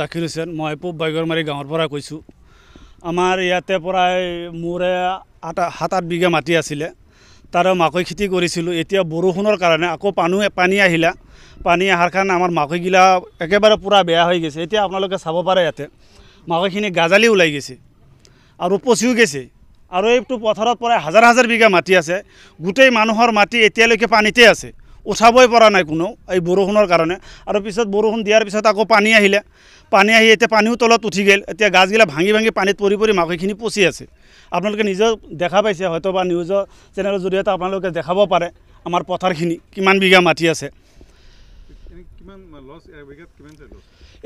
জাকিৰ হুছেইন মই পূব বাইগৰমাৰী গাঁৱৰ পৰা কৈছোঁ। আমাৰ ইয়াতে প্ৰায় মোৰে 7-8 বিঘা মাটি আছিলে, তাৰে মাকৈ খেতি কৰিছিলোঁ। এতিয়া বৰষুণৰ কাৰণে আকৌ পানী আহিলা, পানী অহাৰ কাৰণে আমাৰ মাকৈগিলা একেবাৰে পূৰা বেয়া হৈ গৈছে। এতিয়া আপোনালোকে চাব পাৰে ইয়াতে মাকৈখিনি গাজালি ওলাই গৈছে আৰু পচিও গৈছে। আৰু এইটো পথাৰত প্ৰায় হাজাৰ বিঘা মাটি আছে, গোটেই মানুহৰ মাটি এতিয়ালৈকে পানীতে আছে, উঠাবই পৰা নাই কোনো এই বৰষুণৰ কাৰণে। আৰু পিছত বৰষুণ দিয়াৰ পিছত আকৌ পানী আহিলে, পানী আহি এতিয়া পানীও তলত উঠি গ'ল। এতিয়া গাছগিলা ভাঙি পানীত পৰি মাকৈখিনি পচি আছে। আপোনালোকে নিজেও দেখা পাইছে হয়তো, বা নিউজৰ চেনেলৰ জৰিয়তে আপোনালোকে দেখাব পাৰে আমাৰ পথাৰখিনি কিমান বিঘা মাটি আছে।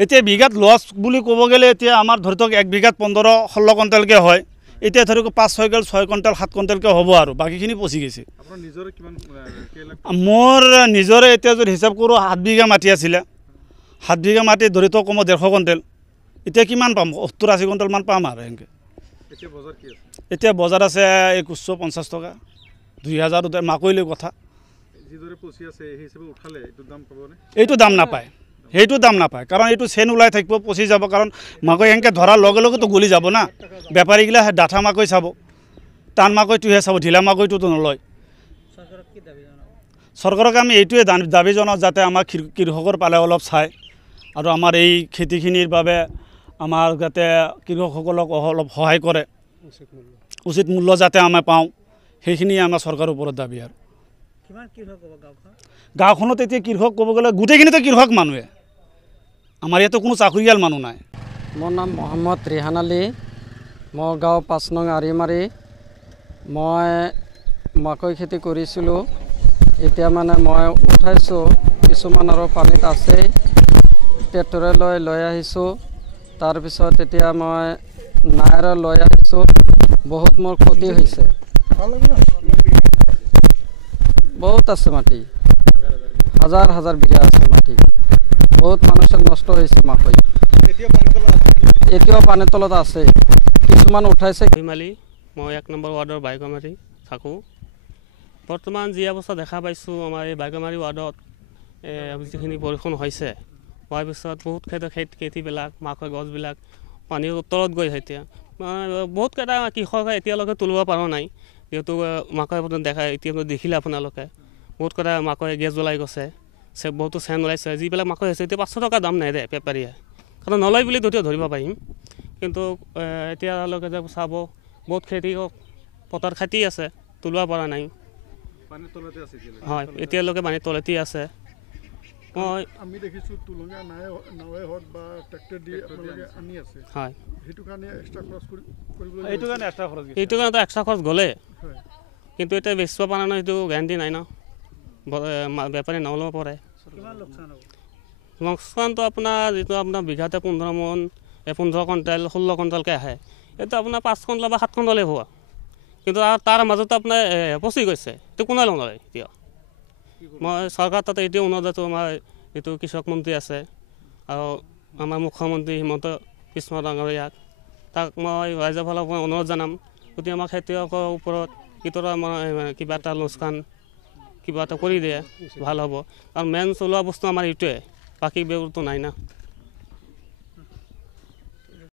এতিয়া বিঘাত লছ বুলি ক'ব গ'লে এতিয়া আমাৰ ধৰি থওক 1 বিঘাত 15-16 কুইণ্টেলকৈ হয়। এতিয়া ধৰি 5-6 গ'ল 6 কুইণ্টেল 7 কুইণ্টেলকৈ হ'ব আৰু বাকীখিনি পচি গৈছে। মোৰ নিজৰে এতিয়া যদি হিচাপ কৰোঁ 7 বিঘা মাটি আছিলে, 7 বিঘা মাটি ধৰি থওক কমত 150 কুইণ্টেল। এতিয়া কিমান পাম? 70-80 কুইণ্টেলমান পাম আৰু এনেকৈ। এতিয়া বজাৰ আছে 2150 টকা, 2000 মাকৈ লৈ কথা। এইটো দাম নাপায়, সেইটো দাম নাপায়, কাৰণ এইটো চেন ওলাই থাকিব, পচি যাব। কাৰণ মাকৈ এনেকৈ ধৰাৰ লগে লগেতো গলি যাব না। বেপাৰীগিলা ডাঠা মাকৈ চাব, টান মাকৈটোহে চাব, ঢিলা মাকৈটোতো নলয়। চৰকাৰক আমি এইটোৱে দাবী জনাওঁ যাতে আমাৰ কৃষকৰ পালে অলপ চায়, আৰু আমাৰ এই খেতিখিনিৰ বাবে আমাৰ যাতে কৃষকসকলক অলপ সহায় কৰে, উচিত মূল্য যাতে আমি পাওঁ, সেইখিনি আমাৰ চৰকাৰৰ ওপৰত দাবী। আৰু গাঁওখনত এতিয়া কৃষক ক'ব গ'লে গোটেইখিনিতো কৃষক মানুহে, আমাৰ ইয়াতো কোনো চাকৰিয়াল মানুহ নাই। মোৰ নাম মহম্মদ ৰিহান আলী, মোৰ গাঁও 5 নং আৰিমাৰী। মই মাকৈ খেতি কৰিছিলোঁ, এতিয়া মানে মই উঠাইছোঁ, কিছুমান আৰু পানীত আছে, ট্ৰেক্টৰে লৈ আহিছোঁ। তাৰপিছত এতিয়া মই নাৱেৰে লৈ আহিছোঁ। বহুত মোৰ ক্ষতি হৈছে, বহুত আছে মাটি, হাজাৰ বিঘা আছে মাটি, বহুত মানুহৰ নষ্ট হৈছে মাকৈ। এতিয়াও পানীৰ তলত আছে, কিছুমান উঠাইছে। মই 1 নম্বৰ ৱাৰ্ডৰ বাইগমাৰী থাকোঁ। বৰ্তমান যি অৱস্থা দেখা পাইছোঁ, আমাৰ এই বাইগমাৰী ৱাৰ্ডত যিখিনি বৰষুণ হৈছে, হোৱাৰ পিছত বহুত খেতিবিলাক মাকৈ গছবিলাক পানীৰ তলত গৈ এতিয়া বহুত কেইটা কৃষকে এতিয়ালৈকে তুলিব পৰা নাই। যিহেতু মাকৈ এতিয়া দেখিলে আপোনালোকে বহুত কেইটা মাকৈ গেছ জ্বলাই গৈছে, বহুতো চেন ওলাইছে। যিবিলাক মাকৈ হৈছে এতিয়া 500 টকা দাম নাই দে বেপাৰীয়ে, কাৰণ নলয় বুলি যদিও ধৰিব পাৰিম। কিন্তু এতিয়ালৈকে যে চাব বহুত পথাৰ খেতি আছে, তুলিব পৰা নাই। হয়, এতিয়ালৈকে পানীৰ তলতেই আছে। মই আমি দেখিছোঁ তুলঙা নাৱে হওক বা ট্ৰেক্টৰ দি আপোনালোকে আনি আছে, হয়, সেইটো কাৰণে এক্সট্ৰা খৰচ কৰিব, এইটো কাৰণেতো এক্সট্ৰা খৰচ গ'লে, কিন্তু এতিয়া বেচিব পৰা নাই, সেইটো গেৰাণ্টি নাই ন, বেপাৰী নল'ব পাৰে। লোকচানটো আপোনাৰ যিটো আপোনাৰ বিঘাতে 15 মোন, 15 কুইণ্টেল 16 কুইণ্টেলকৈ আহে, এইটো আপোনাৰ 5 কুইণ্টেল বা 7 কুইণ্টেলেই হোৱা, কিন্তু তাৰ মাজতে আপোনাৰ পচি গৈছে, এইটো কোনে নলয়। এতিয়া মই চৰকাৰ তাতে এইটোৱে অনুৰোধ আছোঁ, আমাৰ যিটো কৃষক মন্ত্ৰী আছে আৰু আমাৰ মুখ্যমন্ত্ৰী হিমন্ত বিশ্ব ডাঙৰীয়াক, তাক মই ৰাইজৰ ফালৰ পৰা অনুৰোধ জনাম, গতিকে আমাৰ খেতিয়কৰ ওপৰত কিবা এটা লোকচান কিবা এটা কৰি দিয়ে ভাল হ'ব। কাৰণ মেইন চলোৱা বস্তু আমাৰ এইটোৱে, বাকী বেলেগতো নাই না।